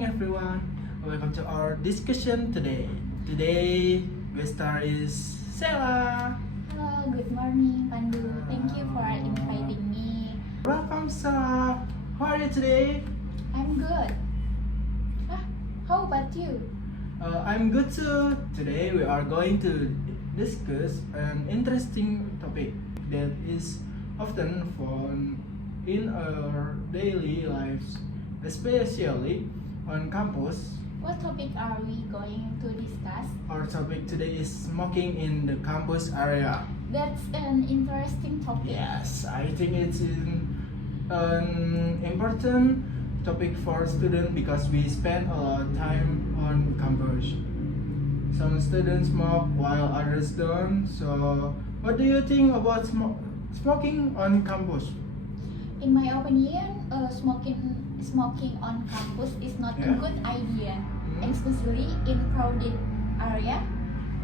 morning, everyone. Welcome to our discussion today. Today, guest star is Sela. Hello, good morning, Pandu. Thank you for inviting me. Welcome, Sela. How are you today? I'm good. How about you? I'm good too. Today, we are going to discuss an interesting topic that is often found in our daily lives, especially on campus. What topic are we going to discuss? Our topic today is smoking in the campus area. That's an interesting topic. Yes, I think it's an important topic for students because we spend a lot of time on campus. Some students smoke while others don't. So, what do you think about smoking on campus? In my opinion, smoking on campus is not a Yeah. good idea, Hmm. especially in crowded area.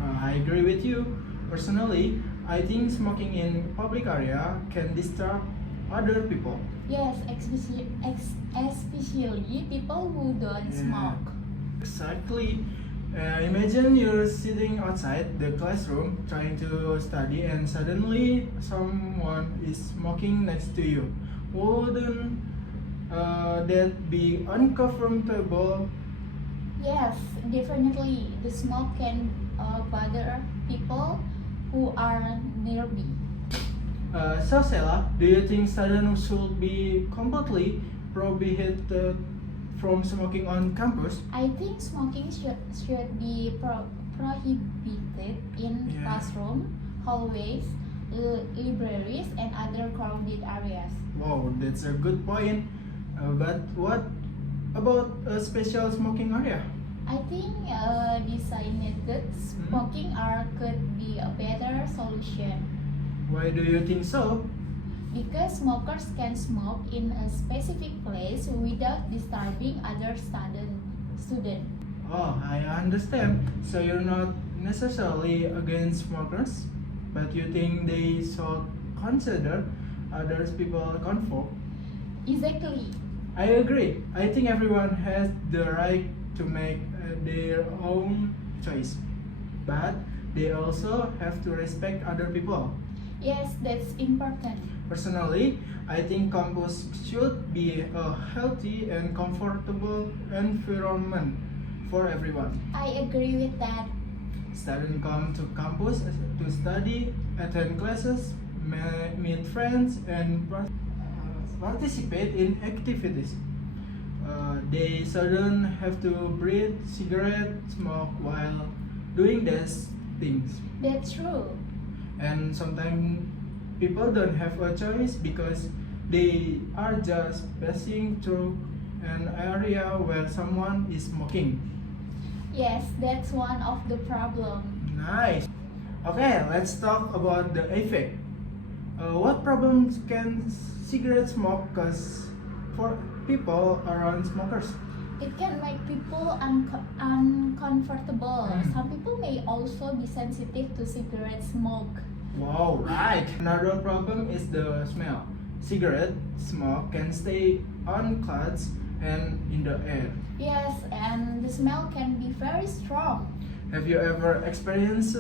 I agree with you. Personally, I think smoking in public area can distract other people. Yes, especially people who don't Yeah. smoke. Exactly. Imagine you're sitting outside the classroom trying to study and suddenly someone is smoking next to you. Wouldn't that be uncomfortable? Yes, definitely. The smoke can bother people who are nearby. So Sela, do you think students should be completely prohibited from smoking on campus? I think smoking should be prohibited in Yeah. classroom, hallways, libraries, and other crowded areas. Wow, that's a good point. But what about a special smoking area? I think designated smoking area could be a better solution Why do you think so? because smokers can smoke in a specific place without disturbing other student. Oh, I understand. So you're not necessarily against smokers, but you think they should consider others people's comfort. Exactly. I agree. I think everyone has the right to make their own choice, but they also have to respect other people. Yes, that's important. Personally, I think campus should be a healthy and comfortable environment for everyone. I agree with that. Students come to campus to study, attend classes, meet friends, and participate in activities. They shouldn't have to breathe cigarette smoke while doing these things. That's true. And sometimes people don't have a choice because they are just passing through an area where someone is smoking. Yes, that's one of the problem. Nice. Okay, let's talk about the effect. What problems can cigarette smoke cause for people around smokers? It can make people uncomfortable. Mm. Some people may also be sensitive to cigarette smoke. Wow, right. Another problem is the smell. Cigarette smoke can stay on clothes and in the air. Yes, and the smell can be very strong. Have you ever experienced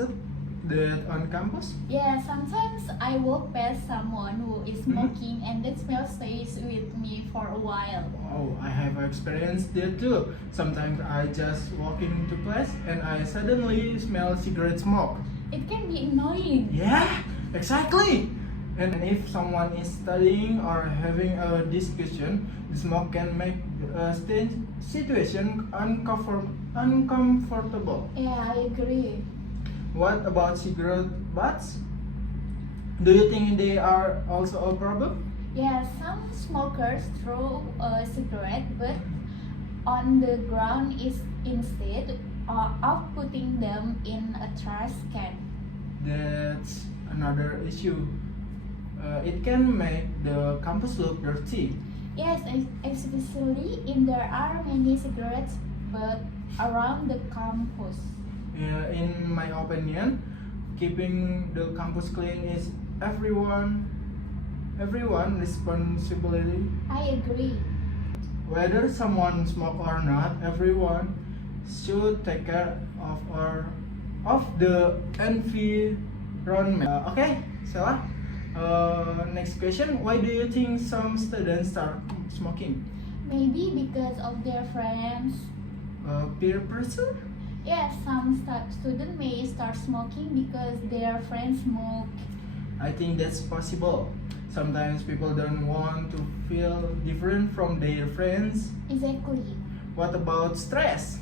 that on campus? Yeah, sometimes I walk past someone who is smoking and that smell stays with me for a while. Oh, I have experienced that too. Sometimes I just walking to class and I suddenly smell cigarette smoke. It can be annoying. Yeah, exactly. And if someone is studying or having a discussion, the smoke can make the situation uncomfortable. Yeah, I agree. What about cigarette butts? Do you think they are also a problem? Yeah, some smokers throw a cigarette butt on the ground is instead of putting them in a trash can. That's another issue. It can make the campus look dirty. Yes, especially if there are many cigarettes but around the campus. In my opinion, keeping the campus clean is everyone responsibility. I agree. Whether someone smoke or not, everyone should take care of the environment. Okay, Sarah. Next question. Why do you think some students start smoking? Maybe because of their friends. Peer pressure? Yes, some students may start smoking because their friends smoke. I think that's possible. Sometimes people don't want to feel different from their friends. Exactly. What about stress?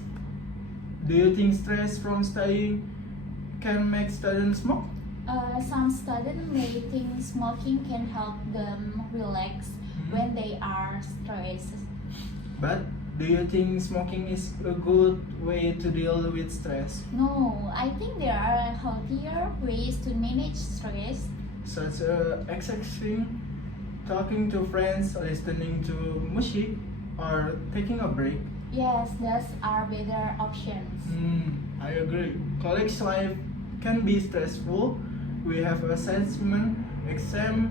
Do you think stress from studying can make students smoke? Some students may think smoking can help them relax when they are stressed. But do you think smoking is a good way to deal with stress? No, I think there are healthier ways to manage stress. Such as exercising, talking to friends, listening to music, or taking a break? Yes, those are better options. I agree. College life can be stressful. We have assessment, exam,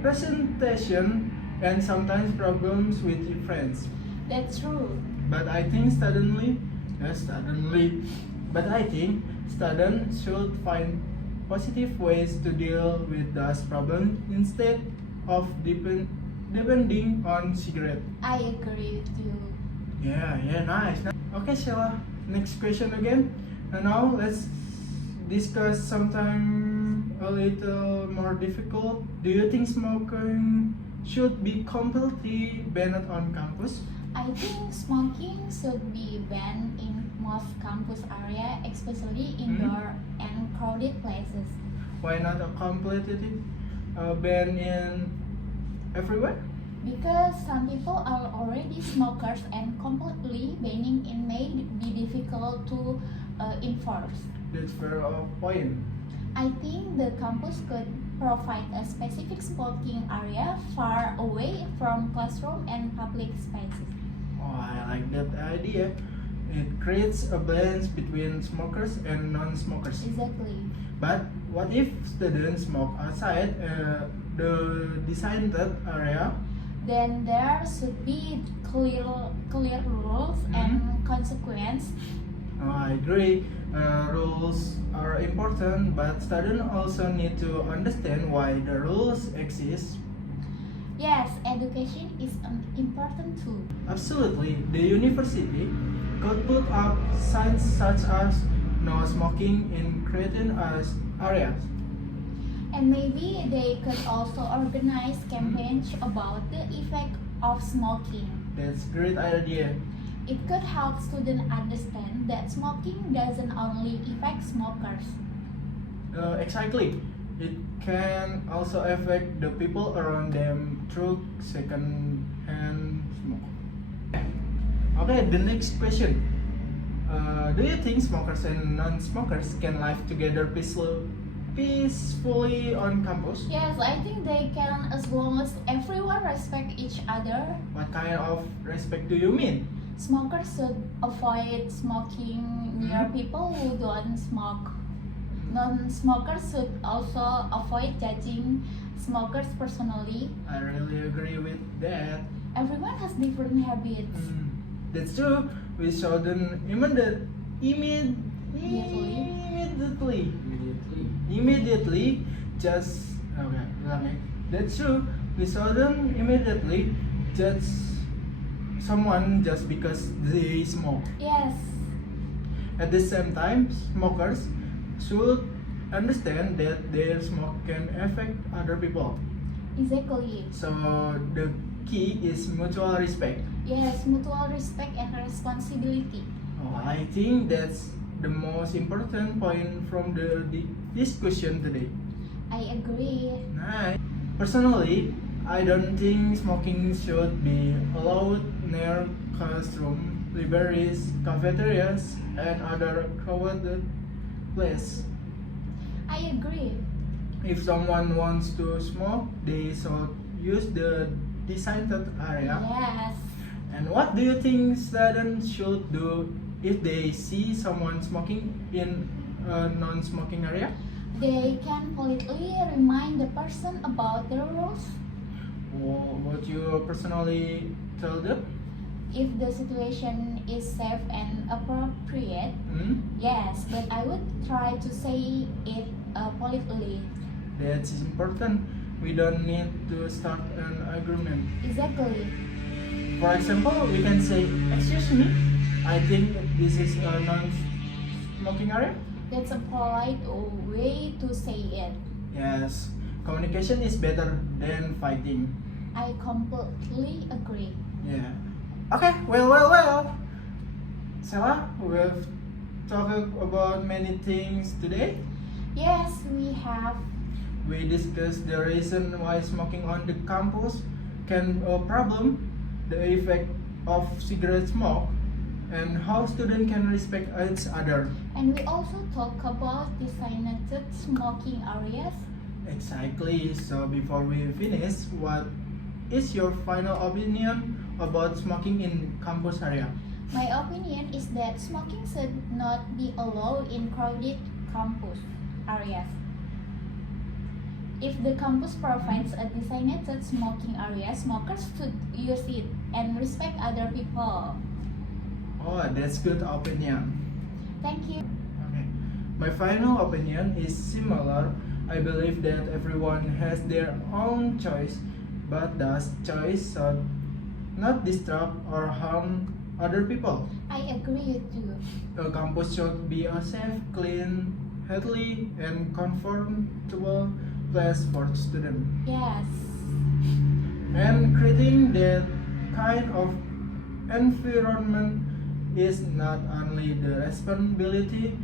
presentation, and sometimes problems with friends. That's true. But I think but I think students should find positive ways to deal with those problems instead of depending on cigarette. I agree with you. Yeah, nice. Okay, Sheila. Next question again. And now let's discuss sometime a little more difficult. Do you think smoking should be completely banned on campus? I think smoking should be banned in most campus area, especially indoor and crowded places. Why not a completely ban in everywhere? Because some people are already smokers and completely banning it may be difficult to enforce. That's fair point. I think the campus could provide a specific smoking area far away from classroom and public spaces. Oh, I like that idea. It creates a balance between smokers and non-smokers. Exactly. But what if students smoke outside the designated area? Then there should be clear rules and consequence. I agree. Rules are important, but students also need to understand why the rules exist. Yes, education is important too. Absolutely, the university could put up signs such as no smoking in creating areas. And maybe they could also organize campaigns about the effect of smoking. That's great idea. It could help students understand that smoking doesn't only affect smokers. Exactly. It can also affect the people around them through second-hand smoke. Okay, the next question. Do you think smokers and non-smokers can live together peacefully on campus? Yes, I think they can as long as everyone respect each other. What kind of respect do you mean? Smokers should avoid smoking near people who don't smoke. Non-smokers should also avoid judging smokers personally. I really agree with that. Everyone has different habits. That's true. We shouldn't immediately just okay. That's true. We shouldn't immediately judge someone just because they smoke. Yes, At the same time, smokers should understand that their smoke can affect other people. exactly. So the key is mutual respect. Yes, mutual respect and responsibility. Oh, I think that's the most important point from the discussion today. I agree. Nice. Personally, I don't think smoking should be allowed near classroom, libraries, cafeterias, and other crowded places. I agree. If someone wants to smoke, they should use the designated area. Yes. And what do you think students should do if they see someone smoking in a non-smoking area? They can politely remind the person about the rules. What you personally tell them? If the situation is safe and appropriate, Hmm? yes, but I would try to say it politely. That's important. We don't need to start an argument. Exactly. For example, we can say, "Excuse me, I think this is a non-smoking area." That's a polite way to say it. Yes, communication is better than fighting. I completely agree. Yeah. Okay. Well. Sarah, we've talked about many things today. Yes, we have. We discussed the reason why smoking on the campus can a problem, the effect of cigarette smoke, and how students can respect each other. And we also talk about designated smoking areas. Exactly. So before we finish, what is your final opinion about smoking in campus area? My opinion is that smoking should not be allowed in crowded campus areas. If the campus provides a designated smoking area, smokers should use it and respect other people. Oh, that's good opinion. Thank you. Okay. My final opinion is similar. I believe that everyone has their own choice, but that choice should not disturb or harm other people. I agree with you. A campus should be a safe, clean, healthy, and comfortable place for students. Yes. And creating that kind of environment is not only the responsibility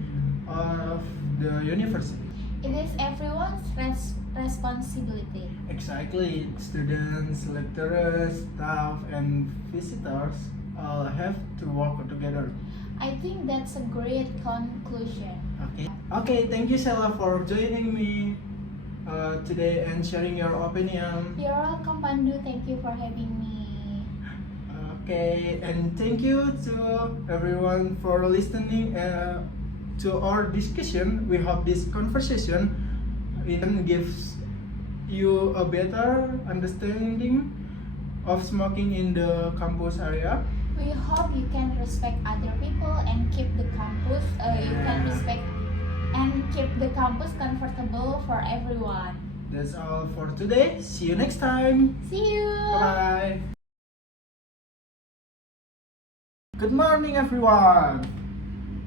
of the university. It is everyone's responsibility. Exactly, students, lecturers, staff, and visitors all have to work together. I think that's a great conclusion. Okay, thank you, Sela, for joining me today and sharing your opinion. You're welcome, Pandu. Thank you for having me. Okay, and thank you to everyone for listening to our discussion. We hope this conversation gives you a better understanding of smoking in the campus area. We hope you can respect other people and keep the campus. You can respect and keep the campus comfortable for everyone. That's all for today. See you next time. See you. Bye. Good morning, everyone.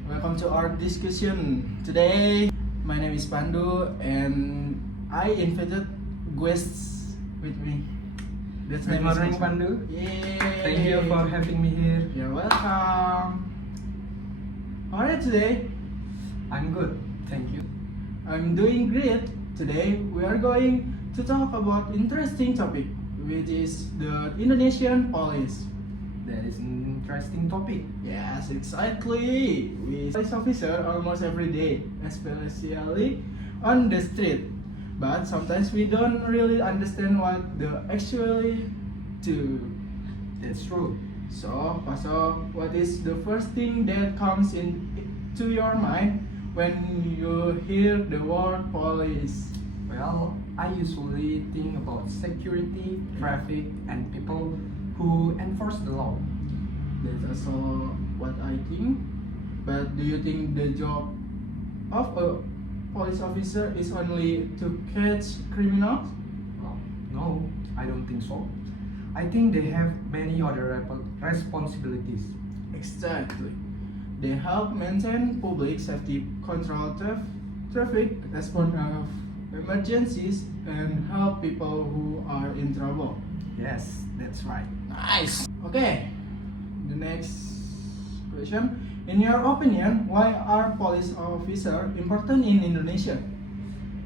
Welcome to our discussion today. My name is Pandu, and I invited guests with me. That's Good morning, Pandu. Yay! Thank you for having me here. You're welcome. Alright, today I'm good, thank you. I'm doing great. Today we are going to talk about interesting topic, which is the Indonesian police. That is an interesting topic. Yes, exactly. We police officer almost every day, especially on the street. But sometimes we don't really understand what they actually do. That's true. So, Paso, what is the first thing that comes into your mind when you hear the word police? Well, I usually think about security, traffic, and people who enforce the law. That's also what I think. But do you think the job of a police officer is only to catch criminals? Well, no, I don't think so. I think they have many other responsibilities. Exactly. They help maintain public safety, control traffic, respond of emergencies, and help people who are in trouble. Yes, that's right. Nice. Okay. The next question. In your opinion, why are police officers important in Indonesia?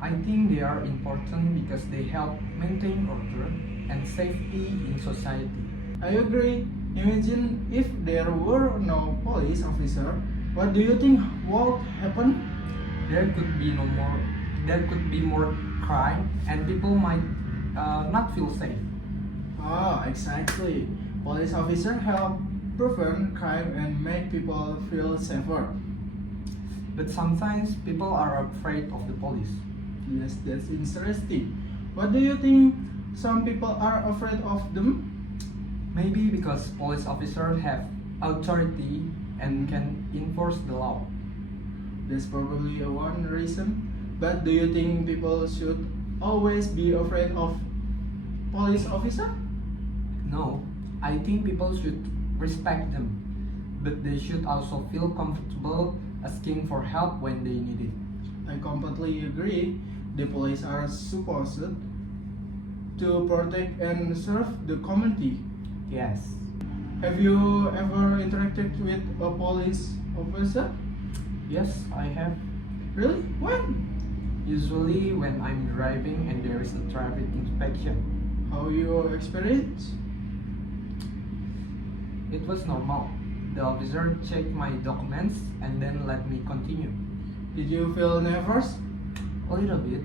I think they are important because they help maintain order and safety in society. I agree. Imagine if there were no police officer, what do you think would happen? There could be more crime, and people might not feel safe. Oh, exactly. Police officers help prevent crime and make people feel safer. But sometimes people are afraid of the police. Yes, that's interesting. What do you think some people are afraid of them? Maybe because police officers have authority and can enforce the law. That's probably one reason. But do you think people should always be afraid of police officer? No, I think people should respect them, but they should also feel comfortable asking for help when they need it. I completely agree. The police are supposed to protect and serve the community. Yes. Have you ever interacted with a police officer? Yes, I have. Really? When? Usually when I'm driving and there is a traffic inspection. How your experience? It was normal. The officer checked my documents and then let me continue. Did you feel nervous? A little bit.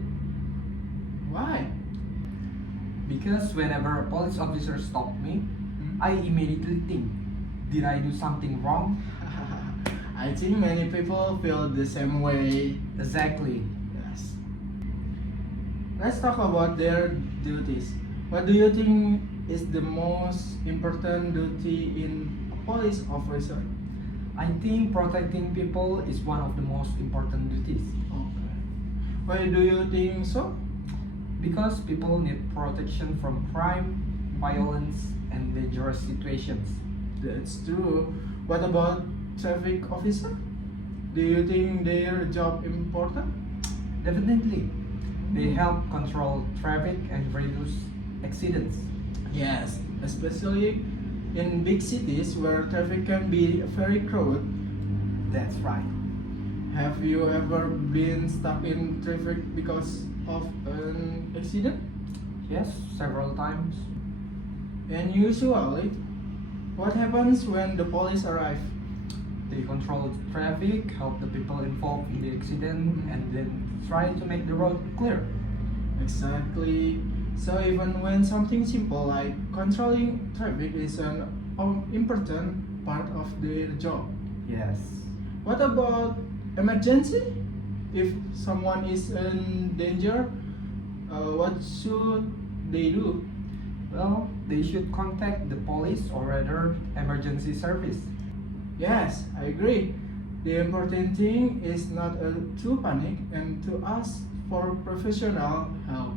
Why? Because whenever a police officer stopped me, I immediately think, did I do something wrong? I think many people feel the same way. Exactly. Yes. Let's talk about their duties. What do you think is the most important duty in a police officer? I think protecting people is one of the most important duties. Okay. Why do you think so? Because people need protection from crime, violence, and dangerous situations. That's true. What about traffic officer? Do you think their job important? Definitely, they help control traffic and reduce accidents. Yes, especially in big cities where traffic can be very crowded. That's right. Have you ever been stuck in traffic because of an accident? Yes, several times. And usually, what happens when the police arrive? They control traffic, help the people involved in the accident, and then try to make the road clear. Exactly. So even when something simple like controlling traffic is an important part of their job. Yes. What about emergency? If someone is in danger, what should they do? Well, they should contact the police or rather emergency service. Yes, I agree. The important thing is not to panic and to ask for professional help.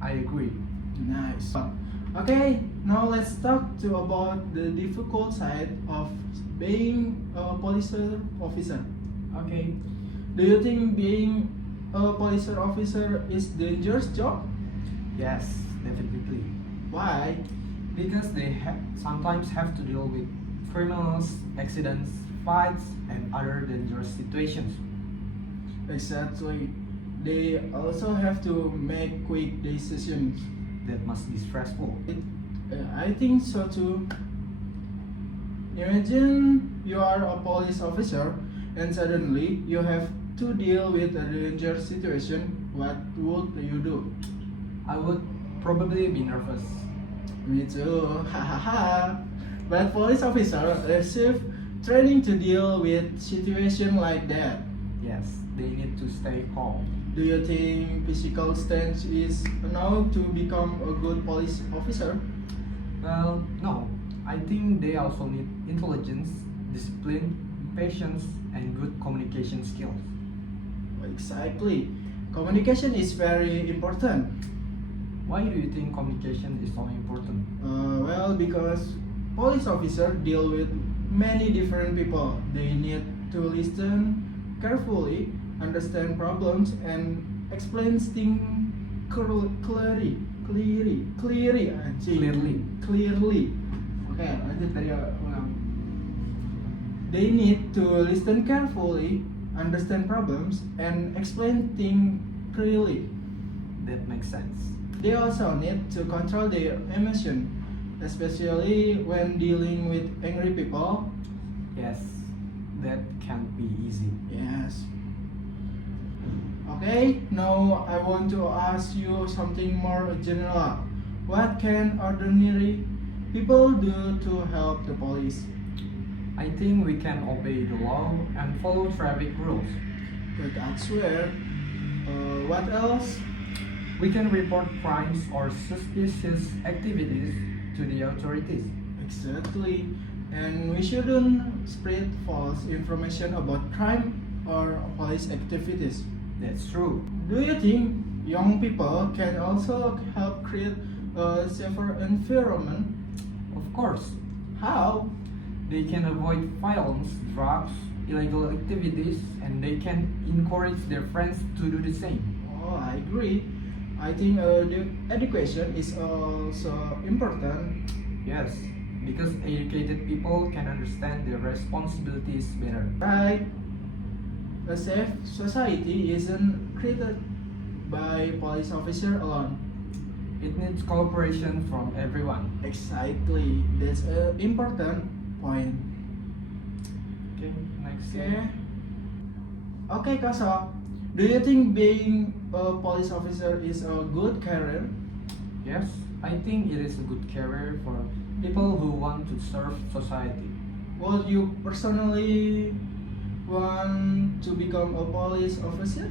I agree. Nice. Okay, now let's talk about the difficult side of being a police officer. Okay. Do you think being a police officer is dangerous job? Yes, definitely. Why? Because they sometimes have to deal with criminals, accidents, fights, and other dangerous situations. Exactly. They also have to make quick decisions. That must be stressful. I think so too. Imagine you are a police officer and suddenly you have to deal with a dangerous situation. What would you do? I would probably be nervous. Me too. Hahaha. But police officers receive training to deal with situation like that. Yes, they need to stay calm. Do you think physical strength is enough to become a good police officer? Well, no. I think they also need intelligence, discipline, patience, and good communication skills. Exactly. Communication is very important. Why do you think communication is so important? Well, because police officers deal with many different people. They need to listen carefully, understand problems, and explain things clearly. Oke, lanjut dari ulang. They need to listen carefully, understand problems, and explain things clearly. That makes sense. They also need to control their emotion, especially when dealing with angry people. Yes, that can't be easy. Yes. Okay, now I want to ask you something more general. What can ordinary people do to help the police? I think we can obey the law and follow traffic rules. But I swear, what else? We can report crimes or suspicious activities to the authorities. Exactly. And we shouldn't spread false information about crime or police activities. That's true. Do you think young people can also help create a safer environment? Of course, How? they can avoid violence, drugs, illegal activities, and they can encourage their friends to do the same. Oh, I agree. I think the education is also important. Yes, because educated people can understand their responsibilities better. Right? A safe society isn't created by police officer alone. It needs cooperation from everyone. Exactly. That's an important point. Okay, next. Okay. Okay, Kaso. Do you think being a police officer is a good career? Yes, I think it is a good career for people who want to serve society. Would you personally want to become a police officer?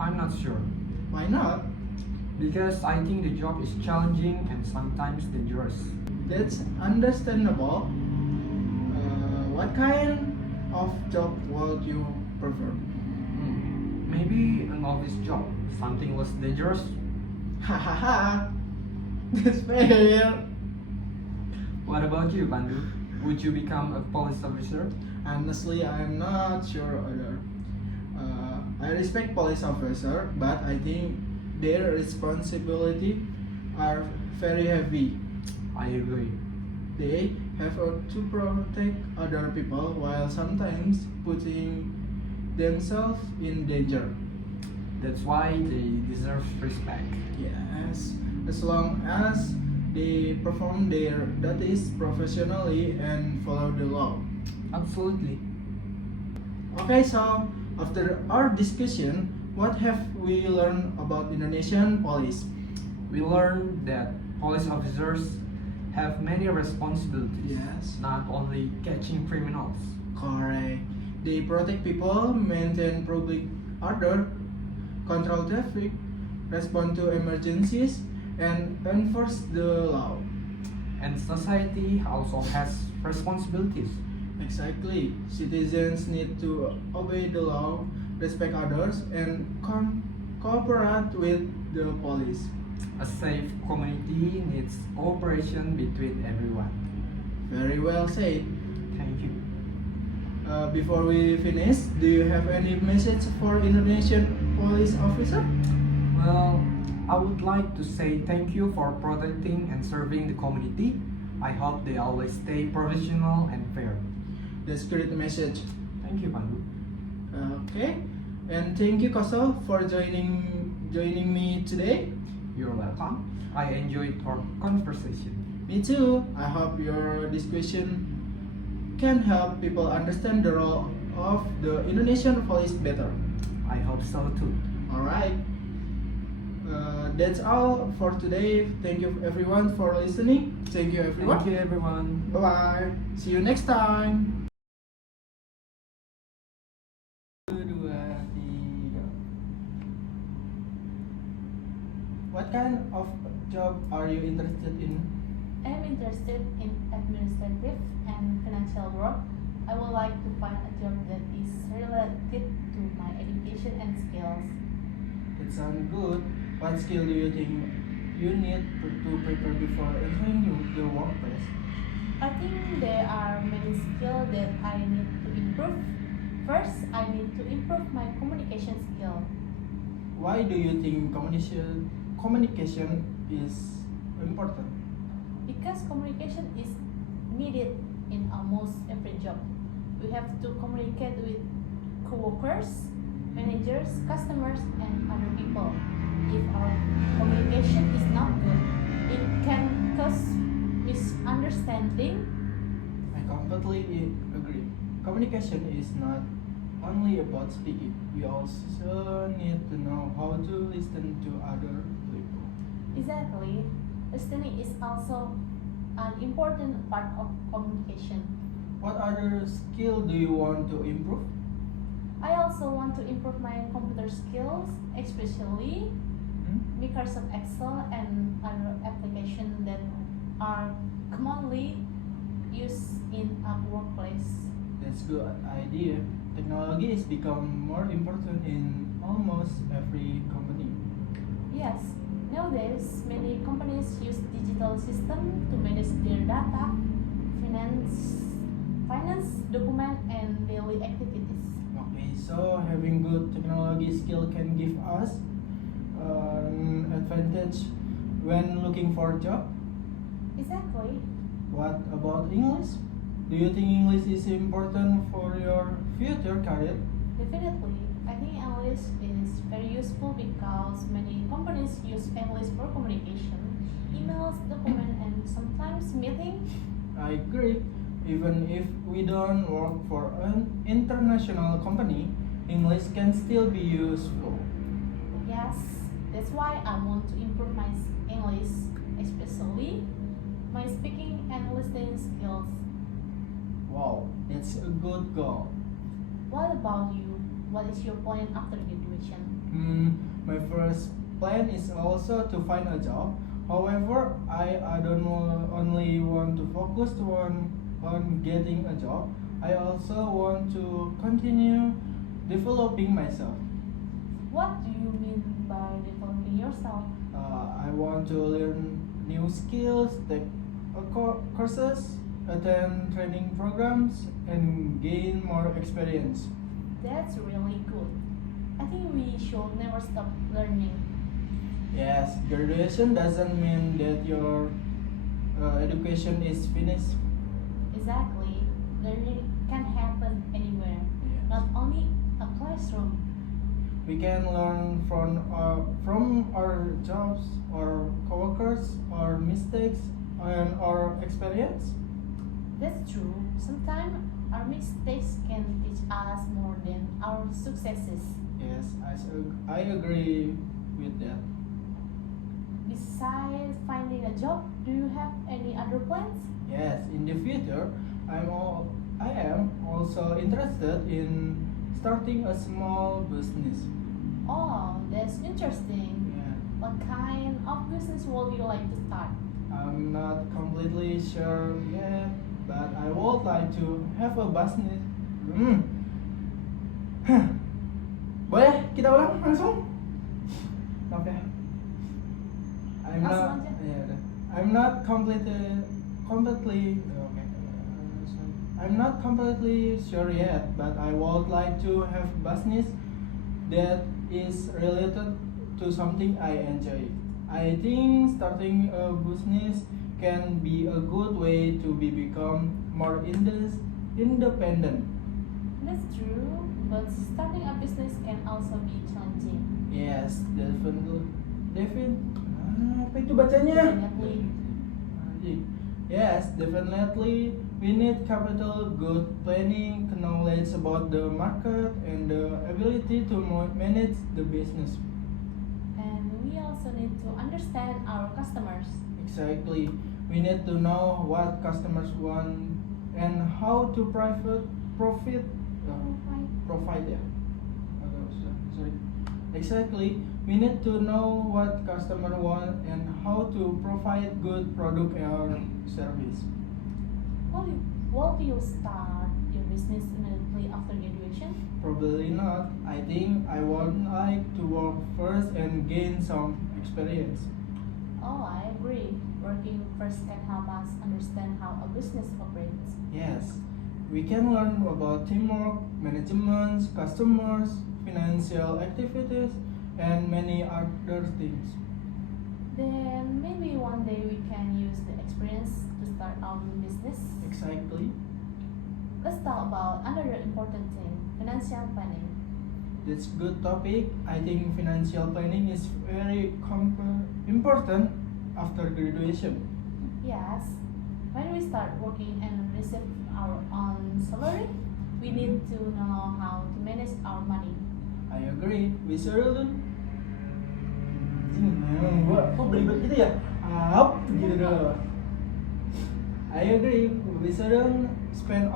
I'm not sure. Why not? Because I think the job is challenging and sometimes dangerous. That's understandable. What kind of job would you prefer? Maybe an office job, something less dangerous. Hahaha. That's fair. What about you, Bandu? Would you become a police officer? Honestly, I'm not sure either. I respect police officer, but I think their responsibility are very heavy. I agree. They have to protect other people while sometimes putting themselves in danger. That's why they deserve respect. Yes, as long as they perform their duties professionally and follow the law. Absolutely. Okay, so after our discussion, what have we learned about Indonesian police? We learned that police officers have many responsibilities. Yes. Not only catching criminals. Correct. They protect people, maintain public order, control traffic, respond to emergencies, and enforce the law. And society also has responsibilities. Exactly. Citizens need to obey the law, respect others, and cooperate with the police. A safe community needs cooperation between everyone. Very well said. Thank you. Before we finish, do you have any message for Indonesian police officer? Well, I would like to say thank you for protecting and serving the community. I hope they always stay professional and fair. That's great message. Thank you, Pandu. Okay, and thank you, Koso, for joining me today. You're welcome. I enjoyed our conversation. Me too. I hope your discussion can help people understand the role of the Indonesian police better. I hope so too. Alright. That's all for today. Thank you everyone for listening. Thank you everyone. Thank you, everyone. Bye bye. See you next time. 1, 2, 3. What kind of job are you interested in? I'm interested in administrative and financial work. I would like to find a job that is related to my education and skills. It sounds good. What skill do you think you need to prepare before entering the workplace? I think there are many skills that I need to improve. First, I need to improve my communication skill. Why do you think communication is important? Because communication is needed in almost every job. We have to communicate with co-workers, managers, customers, and other people. If our communication is not good, it can cause misunderstanding. I completely agree. Communication is not only about speaking. We also need to know how to listen to other people. Exactly. Listening is also an important part of communication. What other skill do you want to improve? I also want to improve my computer skills, especially Hmm? Microsoft Excel and other applications that are commonly used in a workplace. That's good idea. Technology is become more important in almost every company. Yes, nowadays many companies use digital system to manage their data, finance, document, and daily activities. Okay, so having good technology skill can give us an advantage when looking for a job. Exactly. What about English? Do you think English is important for your future career? Definitely. I think English is very useful because many companies use English for communication, emails, document, and sometimes meeting. I agree. Even if we don't work for an international company, English can still be useful. Yes, that's why I want to improve my English, especially my speaking and listening skills. Wow, that's a good goal. What about you? What is your plan after graduation? My first plan is also to find a job. However, I don't only want to focus on getting a job. I also want to continue developing myself. What do you mean by developing yourself? I want to learn new skills, take courses, attend training programs, and gain more experience. That's really good. I think we should never stop learning. Yes, graduation doesn't mean that your education is finished. Exactly. Learning can happen anywhere, Yes. not only a classroom. We can learn from our jobs, our coworkers, our mistakes, and our experience. That's true. Sometimes our mistakes can teach us more than our successes. Yes, I agree with that. Besides finding a job, do you have any other plans? Yes, in the future, I am also interested in starting a small business. Oh, that's interesting. Yeah, What kind of business would you like to start? I'm not completely sure yet, but I would like to have a business. Hmm. Hah. Boleh kita ulang langsung? Maaf ya. Langsung aja. Ya udah. I'm not completely okay. Sorry. I'm not completely sure yet, but I would like to have business that is related to something I enjoy. I think starting a business can be a good way to become more independent. That's true, but starting a business can also be challenging. Yes, apa itu bacanya? Definitely. Anjing. Yes, definitely. We need capital, good planning, knowledge about the market, and the ability to manage the business. And we also need to understand our customers. Exactly. We need to know what customers want and how to profit provide yeah. Sorry. Exactly. We need to know what customer want and how to provide good product or service. Will you start your business immediately after graduation? Probably not. I think I would like to work first and gain some experience. Oh, I agree. Working first can help us understand how a business operates. Yes, we can learn about teamwork, management, customers, financial activities, and many other things. Then maybe one day we can use the experience to start our own business. Exactly. Let's talk about another important thing, financial planning. That's good topic. I think financial planning is very important after graduation. Yes, when we start working and receive our own salary, we need to know how to manage our money. I agree. We shouldn't. Gua kok belibet gitu ya? Up gitu doh. I agree. We shouldn't spend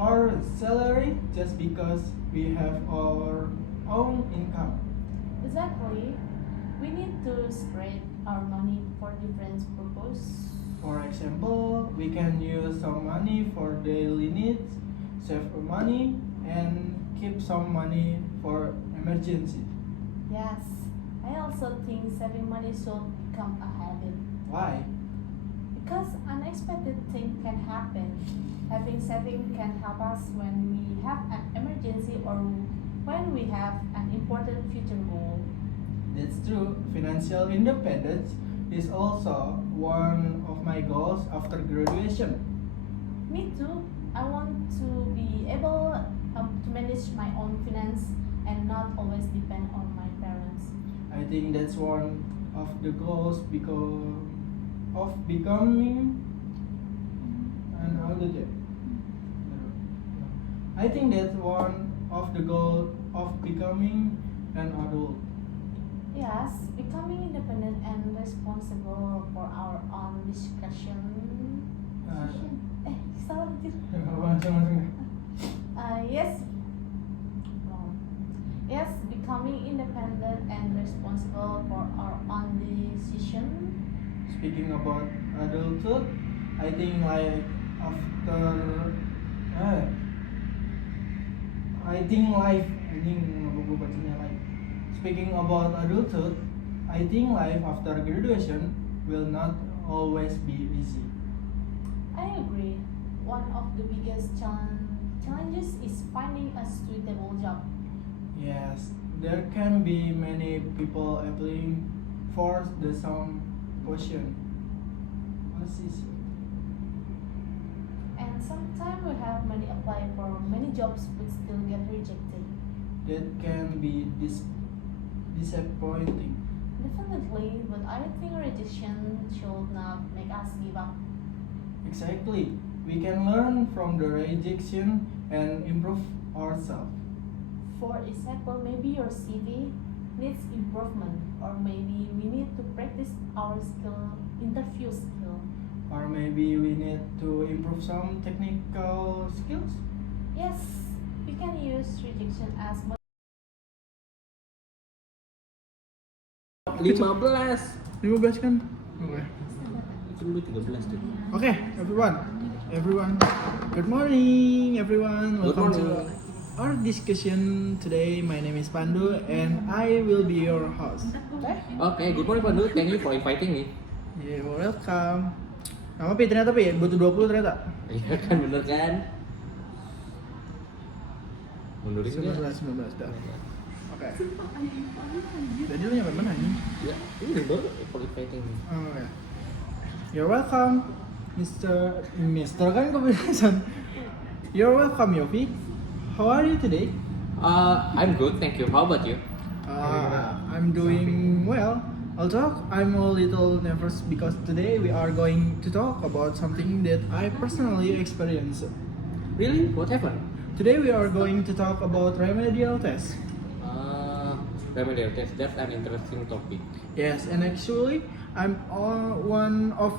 our salary just because we have our own income. Exactly. We need to spread our money for different purpose. For example, we can use some money for daily needs, save money, and keep some money for emergency. Yes, I also think saving money should become a habit Why? because unexpected things can happen. Having saving can help us when we have an emergency or when we have an important future goal. That's true. Financial independence is also one of my goals after graduation. Me too. I want to be able to manage my own finance and not always depend on my parents. I think that's one of the goals because of becoming an adult. I think that's one of the goal of becoming an adult. Yes, becoming independent and responsible for our own discretion. Salah betul. Yes. Wrong. Yes, becoming independent and responsible for our own decision. Speaking about adulthood, I think like after eh, I think life apa gua bacanya like speaking about adulthood, I think life after graduation will not always be easy. I agree. One of the biggest challenges is finding a suitable job. Yes, there can be many people applying for the same position. What is it? And sometimes we have many apply for many jobs but still get rejected. That can be disappointing. Definitely, but I think rejection should not make us give up. Exactly. We can learn from the rejection and improve ourselves. For example, maybe your CV needs improvement, or maybe we need to practice our interview skill. Or maybe we need to improve some technical skills. Yes, we can use rejection as 15. 15 kan? Oke. Itu dulu 13 tuh. Okay, everyone. Good morning, everyone. Good Welcome morning. to our discussion today. My name is Pandu, and I will be your host. Oke, good morning Pandu. Thank you for inviting me. You're welcome. Nama Pi ternyata Pi, butuh 20 ternyata. Iya kan, bener kan? Mundurin 19 ya? 19 dah. Oke. Jadi lu nyampe mana nih? Ya, ini baru for inviting me. Oh ya. You're welcome, Mister kan kebiasaan. You're welcome, Yofi. How are you today? I'm good, thank you. How about you? I'm doing well. Although I'm a little nervous because today we are going to talk about something that I personally experienced. Really? What happened? Today we are going to talk about remedial tests. Remedial test, that's an interesting topic. Yes, and actually I'm one of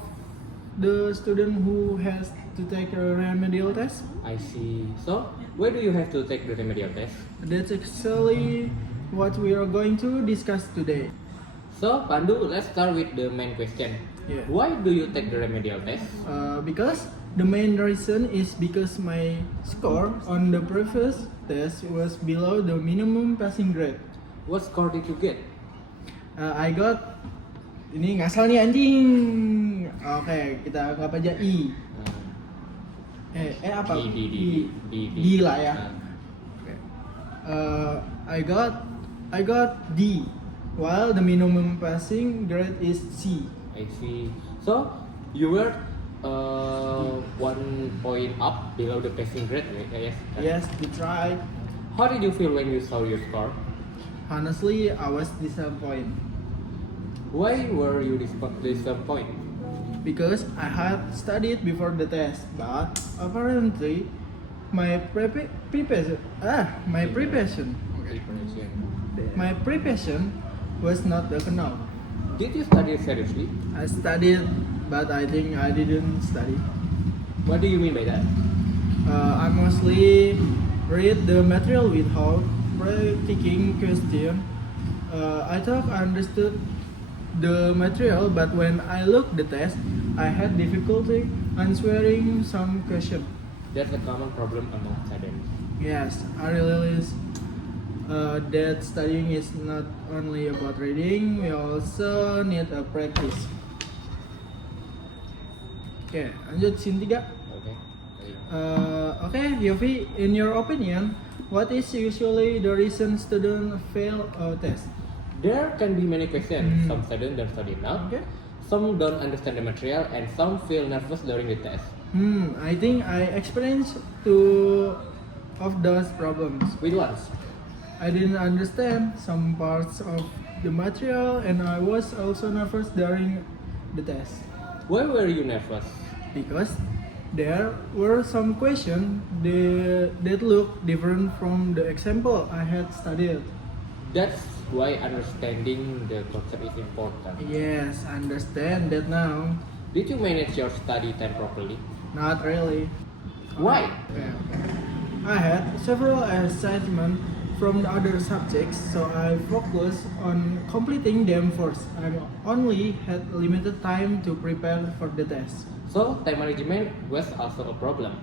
the student who has to take a remedial test. I see. So, where do you have to take the remedial test? That's actually what we are going to discuss today. So, Pandu, let's start with the main question. Yeah. Why do you take the remedial test? Because the main reason is because my score on the previous test was below the minimum passing grade. What score did you get? I got ini ngasal nih anjing. Oke, kita anggap aja I. Apa? D lah ya. Oke. I got D, while the minimum passing grade is C. I see. So, you were 1 point up below the passing grade, right? Yes. Yes, that's right. How did you feel when you saw your score? Honestly, I was disappointed Why were you disappointed? because I had studied before the test, but apparently my preparation was not enough. Did you study seriously? I studied, but I think I didn't study. What do you mean by that? I mostly read the material without practicing question. I thought I understood the material, but when I looked the test, I had difficulty answering some question. That's a common problem among students. Yes, I realized that studying is not only about reading, we also need a practice. Oke, lanjut scene 3. Okay. Okay, Yofi, in your opinion, what is usually the reason students fail a test? There can be many questions. Hmm. Some students don't study enough. Okay. Some don't understand the material, and some feel nervous during the test. I think I experienced two of those problems. Which ones? I didn't understand some parts of the material, and I was also nervous during the test Why were you nervous? because there were some questions that looked different from the example I had studied. That's why understanding the concept is important. Yes, I understand that now. Did you manage your study time properly? Not really. Why? Okay. I had several assignments from the other subjects, so I focused on completing them first. I only had limited time to prepare for the test. So, time management was also a problem.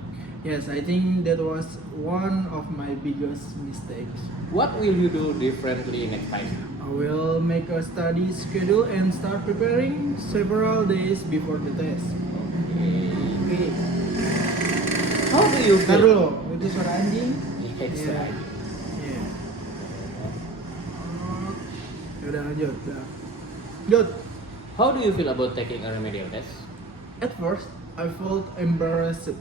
Yes, I think that was one of my biggest mistakes. What will you do differently next time? I will make a study schedule and start preparing several days before the test. Oke. How do you Ntar feel? dulu, itu suara anjing. It's Iya. right. Iya. Udah lanjut. Udah. Good. How do you feel about taking a remedial test? At first, I felt embarrassed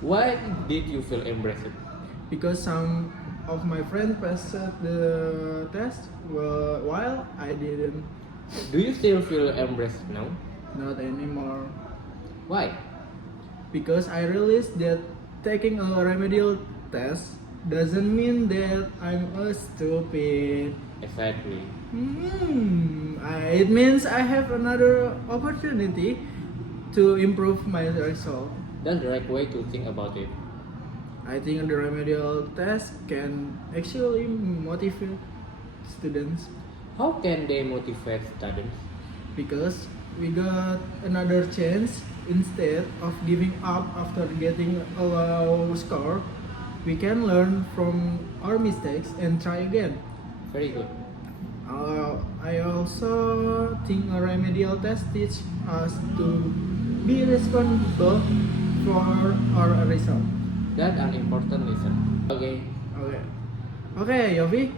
Why did you feel embarrassed? because some of my friends passed the test while I didn't. Do you still feel embarrassed now? Not anymore. Why? Because I realized that taking a remedial test doesn't mean that I'm a stupid. Exactly. It means I have another opportunity to improve my result. That's the right way to think about it. I think the remedial test can actually motivate students How can they motivate students? because we got another chance instead of giving up after getting a low score. We can learn from our mistakes and try again. Very good. I also think a remedial test teaches us to be responsible for our result. That's an important lesson. Okay. Okay, Yofi.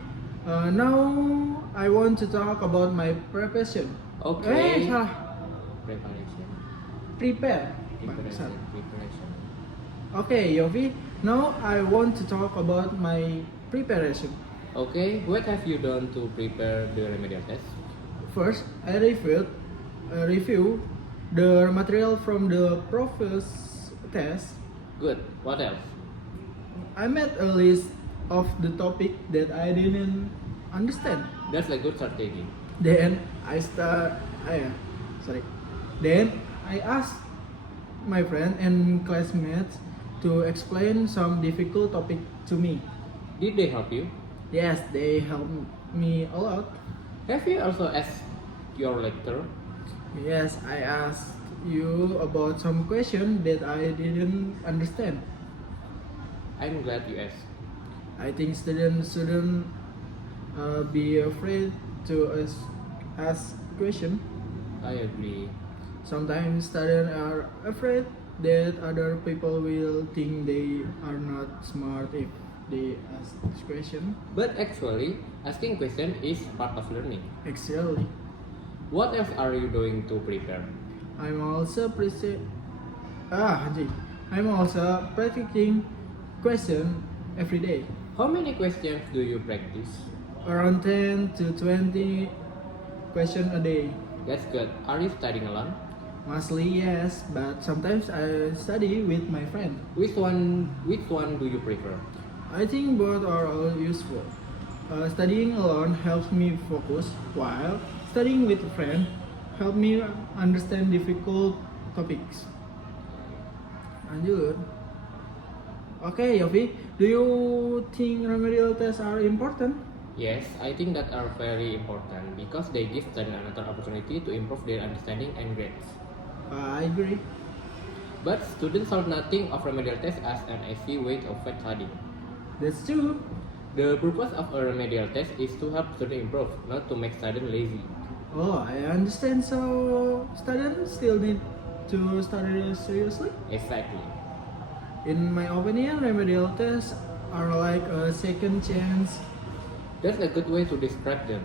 Now I want to talk about my preparation. Okay. Salah. Preparation. Prepare. Preparation. Bangsat. Preparation. Okay, Yofi. Now I want to talk about my preparation. Okay. What have you done to prepare the remedial test? First, I review the material from the previous test. Good. What else? I made a list of the topic that I didn't understand. That's a good strategy. Then Then I asked my friend and classmates to explain some difficult topic to me. Did they help you? Yes, they helped me a lot. Have you also asked your lecturer? Yes, I asked you about some question that I didn't understand. I'm glad you asked. I think students shouldn't be afraid to ask question. I agree. Sometimes students are afraid that other people will think they are not smart if they ask this question. But actually, asking question is part of learning. Actually, What else are you doing to prepare? I'm also I'm also practicing question every day. How many questions do you practice? Around 10 to 20 question a day. That's good. Are you studying alone? Mostly yes, but sometimes I study with my friend. Which one do you prefer? I think both are all useful. Studying alone helps me focus, while studying with a friend helps me understand difficult topics. Lanjut. Okay, Yofi, do you think remedial tests are important? Yes, I think that are very important because they give students another opportunity to improve their understanding and grades. I agree. But students should not think of remedial tests as an easy way of studying. That's true. The purpose of a remedial test is to help students improve, not to make students lazy. Oh, I understand. So students still need to study seriously. Exactly. In my opinion, remedial tests are like a second chance. That's a good way to describe them.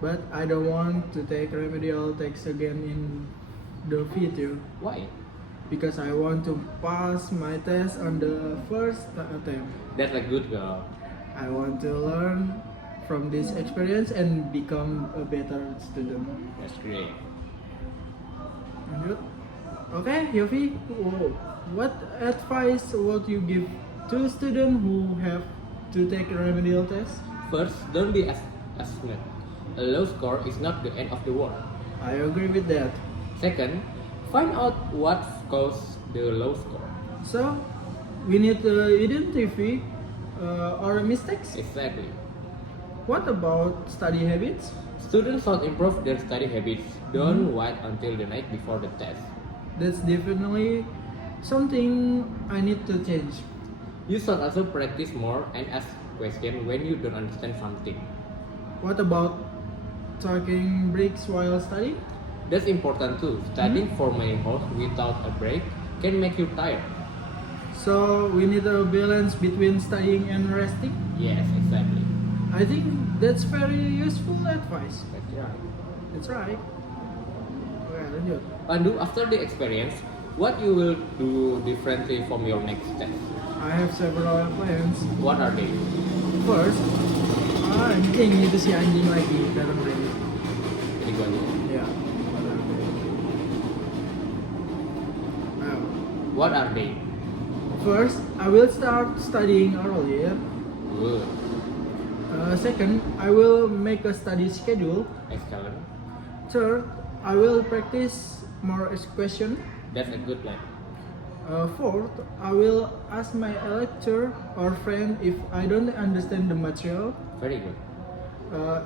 But I don't want to take remedial tests again in the future Why? because I want to pass my test on the first attempt. That's a good goal. I want to learn from this experience and become a better student. That's great. Lanjut. Okay, Yofi, what advice would you give to students who have to take a remedial test? First, don't be asthmatic. A low score is not the end of the world. I agree with that. Second, find out what caused the low score. So, we need to identify our mistakes. Exactly. What about study habits? Students should improve their study habits. Don't wait until the night before the test. That's definitely something I need to change. You should also practice more and ask questions when you don't understand something. What about taking breaks while studying? That's important too. Studying for many hours without a break can make you tired. So, we need a balance between studying and resting. Yes, exactly. I think that's very useful advice. That's right. That's right. Okay, lanjut. Pandu, after the experience, what you will do differently from your next test? I have several plans. What are they? First, anjing itu si anjing lagi datang lagi. Jadi gua aja. Ya. What are they? First, I will start studying earlier. Good. Second, I will make a study schedule. Excellent. Third, I will practice more question. That's a good plan. Fourth, I will ask my lecturer or friend if I don't understand the material. Very good.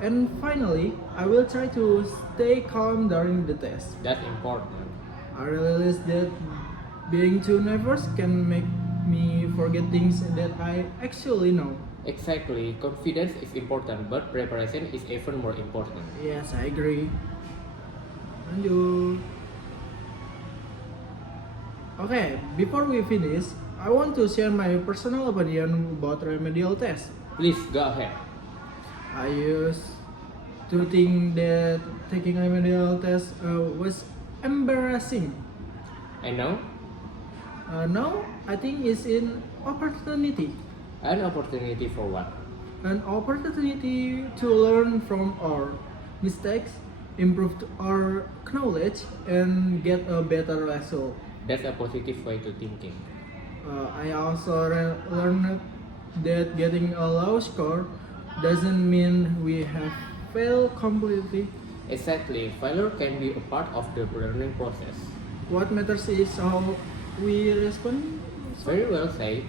And finally, I will try to stay calm during the test. That's important. I realized that being too nervous can make me forget things that I actually know. Exactly. Confidence is important, but preparation is even more important. Yes, I agree. Lanjut. Okay, before we finish, I want to share my personal opinion about remedial test. Please go ahead. I used to think that taking remedial test was embarrassing. And now, Now, I think it's an opportunity. an opportunity for what? An opportunity to learn from our mistakes, improve our knowledge, and get a better result. That's a positive way to thinking. I also learned that getting a low score doesn't mean we have failed completely. Exactly. Failure can be a part of the learning process. What matters is how we respond. Very well said.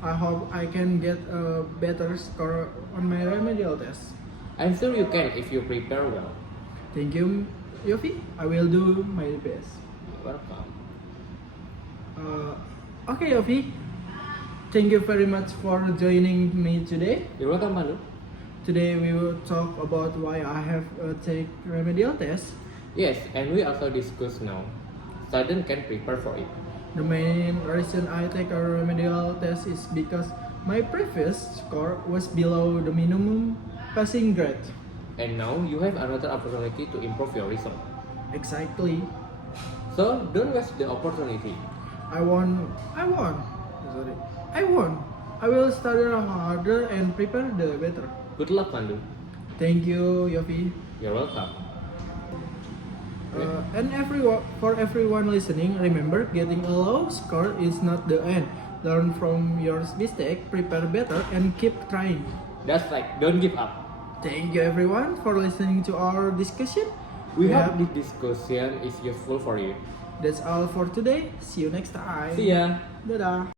I hope I can get a better score on my remedial test. I'm sure you can if you prepare well. Thank you, Yofi. I will do my best. Welcome. Okay, Yofi. Thank you very much for joining me today. You're welcome, Pandu. Today we will talk about why I have take remedial test. Yes, and we also discuss now. Students can prepare for it. The main reason I take a remedial test is because my previous score was below the minimum passing grade. And now you have another opportunity to improve your result. Exactly. So don't waste the opportunity. I won. Sorry. I won. I will study harder and prepare the better. Good luck, Pandu. Thank you, Yofi. You're welcome. And for everyone listening, remember getting a low score is not the end. Learn from your mistake, prepare better, and keep trying. That's right. Don't give up. Thank you everyone for listening to our discussion. We Yeah. hope this discussion is useful for you. That's all for today. See you next time. See ya. Dadah.